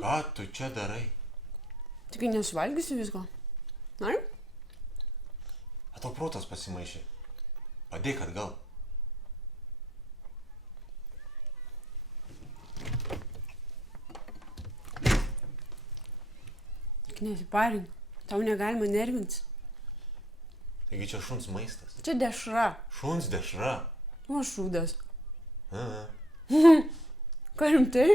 Ką tu čia darai? Tik nesuvalgysiu visko. Nori? A tau protas pasimaišė. Padėk atgal. Tik nesiparink. Tau negalima nervinti. Taigi čia šuns maistas. Čia dešra. Šuns dešra. O šūdas. Aha. Ką rimtai?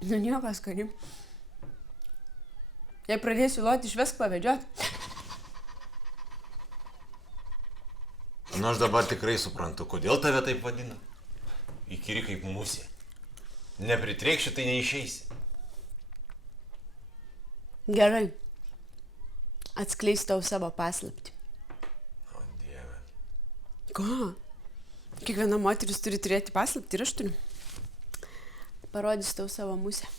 Nu niekas, Karim. Jei pradėsiu loti, išvesk pavedžiot. Nu aš dabar tikrai suprantu, kodėl tave taip vadina. Įkyri kaip musė. Nepritreikši, tai neišeisi. Gerai. Atskleisiu tau savo paslaptį. O Dieve. Ką? Kiekviena moteris turi turėti paslaptį ir aš turiu. Parodysiu tau savo musę.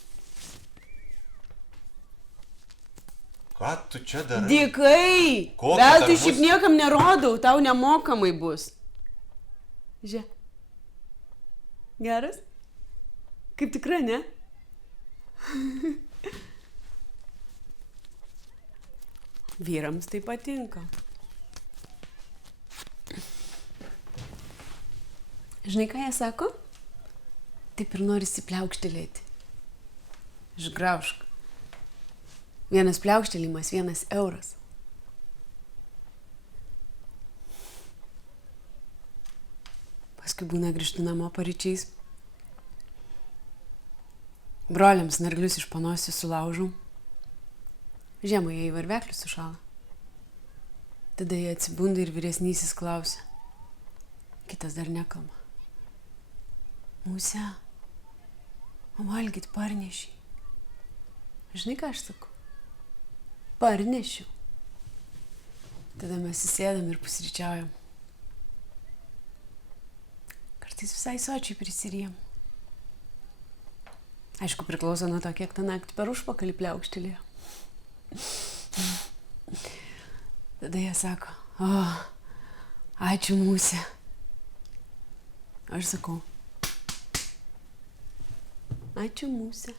Ką tu čia darai? Dykai! Kokia Bet dar tai šiaip musė? niekam nerodau, tau nemokamai bus. Žiūrėk. Geras? Kaip tikra, ne? Vyrams tai patinka. Žinai, ką jie sako? Taip ir norisi pliaukštelėti. Išgraužk. Vienas pliaukštelimas, 1 euras. Paskui būna grįžtu namo paryčiais. Broliams narglius iš panosio sulaužau. Žiemą jie į varveklius sušala. Tada jie atsibunda ir vyresnysis klausia. Kitas dar nekalba. Musė, o valgyt parnešiai. Žinai, ką aš sakau? Parnešiu. Tada mes įsėdam ir pusryčiaujam. Kartais visai sočiai prisirijam. Aišku, priklauso nuo to, kiek tą naktį per užpakalį pliaukštelėjo. Tada jie sako, o, ačiū musė. Aš sakau, ačiū musė.